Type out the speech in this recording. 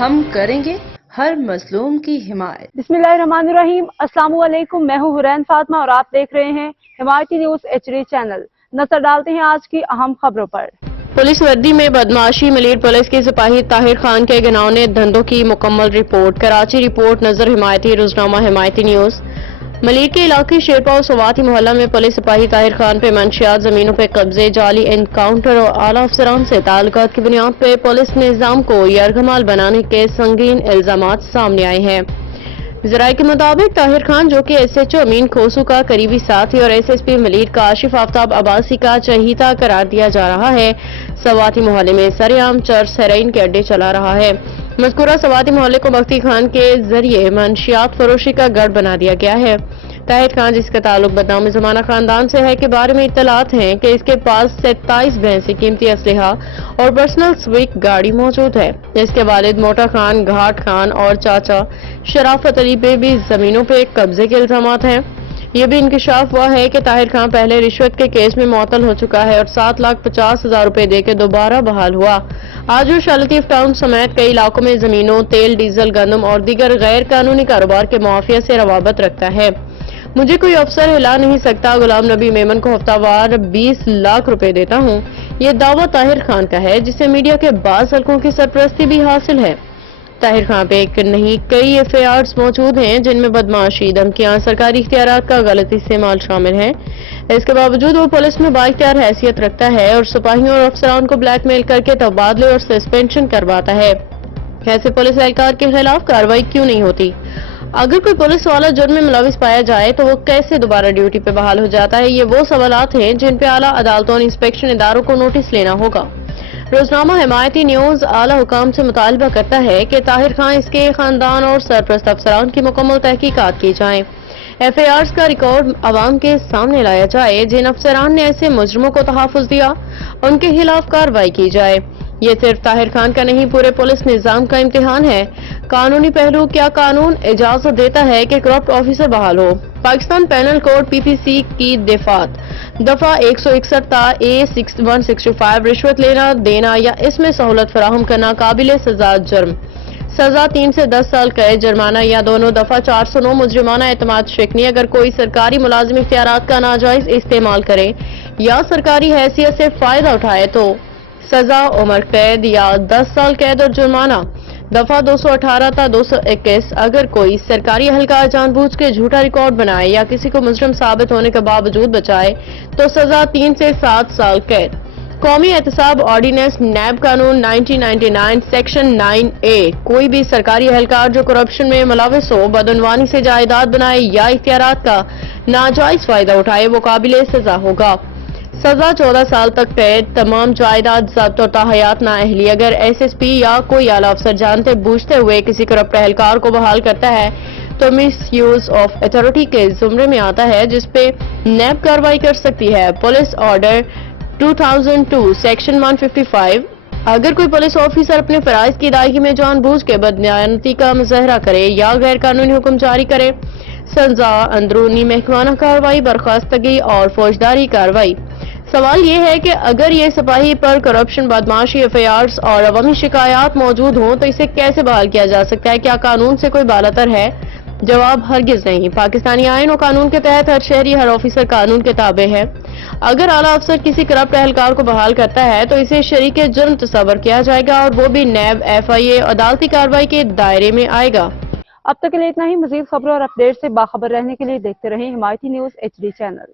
ہم کریں گے ہر مظلوم کی حمایت۔ بسم اللہ الرحمن الرحیم۔ السلام علیکم، میں ہوں حرین فاطمہ اور آپ دیکھ رہے ہیں حمایتی نیوز HD چینل۔ نظر ڈالتے ہیں آج کی اہم خبروں پر۔ پولیس وردی میں بدمعاشی، ملیر پولیس کے سپاہی طاہر خان کے گناؤنے دھندوں کی مکمل رپورٹ۔ کراچی رپورٹ نظر حمایتی روزنامہ حمایتی نیوز۔ ملیر کے علاقے شیرپا اور سواتی محلہ میں پولیس سپاہی طاہر خان پہ منشیات، زمینوں پہ قبضے، جعلی انکاؤنٹر اور اعلیٰ افسران سے تعلقات کی بنیاد پہ پولیس نظام کو یرغمال بنانے کے سنگین الزامات سامنے آئے ہیں۔ ذرائع کے مطابق طاہر خان، جو کہ SHO امین کھوسو کا قریبی ساتھی اور SSP ملیر کاشف آفتاب عباسی کا چہیتا قرار دیا جا رہا ہے، سواتی محلے میں سرعام چرس ہیروئن کے اڈے چلا رہا ہے۔ مذکورہ سواتی محلے کو مفتی خان کے ذریعے منشیات فروشی کا گڑھ بنا دیا گیا ہے۔ طاہر خان، جس کا تعلق بدنام زمانہ خاندان سے ہے، کے بارے میں اطلاعات ہیں کہ اس کے پاس 27 بھینسی قیمتی اسلحہ اور پرسنل سویک گاڑی موجود ہے۔ اس کے والد موٹا خان، گھاٹ خان اور چاچا شرافت علی پہ بھی زمینوں پہ قبضے کے الزامات ہیں۔ یہ بھی انکشاف ہوا ہے کہ طاہر خان پہلے رشوت کے کیس میں معطل ہو چکا ہے اور 7,50,000 روپے دے کے دوبارہ بحال ہوا۔ آج وہ شالطیف ٹاؤن سمیت کئی علاقوں میں زمینوں، تیل، ڈیزل، گندم اور دیگر غیر قانونی کاروبار کے معافیہ سے روابط رکھتا ہے۔ مجھے کوئی افسر ہلا نہیں سکتا، غلام نبی میمن کو ہفتہ وار 20 لاکھ روپے دیتا ہوں، یہ دعویٰ طاہر خان کا ہے، جسے میڈیا کے بعض حلقوں کی سرپرستی بھی حاصل ہے۔ طاہر خان پہ ایک نہیں کئی FIRs موجود ہیں، جن میں بدمعاشی، دھمکیاں، سرکاری اختیارات کا غلط استعمال شامل ہیں۔ اس کے باوجود وہ پولیس میں بااختیار حیثیت رکھتا ہے اور سپاہیوں اور افسران کو بلیک میل کر کے تبادلے اور سسپینشن کرواتا ہے۔ ایسے پولیس اہلکار کے خلاف کارروائی کیوں نہیں ہوتی؟ اگر کوئی پولیس والا جرم میں ملوث پایا جائے تو وہ کیسے دوبارہ ڈیوٹی پہ بحال ہو جاتا ہے؟ یہ وہ سوالات ہیں جن پہ اعلیٰ عدالتوں اور انسپیکشن اداروں کو نوٹس لینا ہوگا۔ روزنامہ حمایتی نیوز اعلیٰ حکام سے مطالبہ کرتا ہے کہ طاہر خان، اس کے خاندان اور سرپرست افسران کی مکمل تحقیقات کی جائیں۔ FIRs کا ریکارڈ عوام کے سامنے لایا جائے، جن افسران نے ایسے مجرموں کو تحفظ دیا ان کے خلاف کارروائی کی جائے۔ یہ صرف طاہر خان کا نہیں، پورے پولیس نظام کا امتحان ہے۔ قانونی پہلو: کیا قانون اجازت دیتا ہے کہ کرپٹ آفیسر بحال ہو؟ پاکستان پینل کوڈ PPC کی دفعات دفعہ 161 تا A165 رشوت لینا، دینا یا اس میں سہولت فراہم کرنا قابل سزا جرم، سزا 3 سے 10 سال قید، جرمانہ یا دونوں۔ دفعہ 409 مجرمانہ اعتماد شکنی: اگر کوئی سرکاری ملازم اختیارات کا ناجائز استعمال کرے یا سرکاری حیثیت سے فائدہ اٹھائے تو سزا عمر قید یا 10 سال قید اور جرمانہ۔ دفعہ 218 تا 221 اگر کوئی سرکاری اہلکار جان بوجھ کے جھوٹا ریکارڈ بنائے یا کسی کو مجرم ثابت ہونے کے باوجود بچائے تو سزا 3 سے 7 سال قید۔ قومی احتساب آرڈیننس نیب قانون 1999 سیکشن 9A: کوئی بھی سرکاری اہلکار جو کرپشن میں ملوث ہو، بدعنوانی سے جائیداد بنائے یا اختیارات کا ناجائز فائدہ اٹھائے، وہ قابل سزا ہوگا۔ سزا 14 سال تک قید، تمام جائیداد ضبط اور تاحیات نااہلی۔ اگر SSP یا کوئی اعلیٰ افسر جانتے بوجھتے ہوئے کسی کرپٹ اہلکار کو بحال کرتا ہے تو مس یوز آف اتھارٹی کے زمرے میں آتا ہے، جس پہ نیب کارروائی کر سکتی ہے۔ پولیس آرڈر 2002 سیکشن 155: اگر کوئی پولیس آفیسر اپنے فرائض کی ادائیگی میں جان بوجھ کے بددیانتی کا مظاہرہ کرے یا غیر قانونی حکم جاری کرے، سزا اندرونی محکمانہ کارروائی، برخاستگی اور فوجداری کارروائی۔ سوال یہ ہے کہ اگر یہ سپاہی پر کرپشن، بدمعاشی، FIRs اور عوامی شکایات موجود ہوں تو اسے کیسے بحال کیا جا سکتا ہے؟ کیا قانون سے کوئی بالاتر ہے؟ جواب: ہرگز نہیں۔ پاکستانی آئین و قانون کے تحت ہر شہری، ہر آفیسر قانون کے تابع ہے۔ اگر اعلیٰ افسر کسی کرپٹ اہلکار کو بحال کرتا ہے تو اسے شریک جرم تصور کیا جائے گا اور وہ بھی نیب، FIA عدالتی کارروائی کے دائرے میں آئے گا۔ اب تک کے لیے اتنا ہی۔ مزید خبروں اور اپڈیٹ سے باخبر رہنے کے لیے دیکھتے رہیں حمایتی نیوز HD چینل۔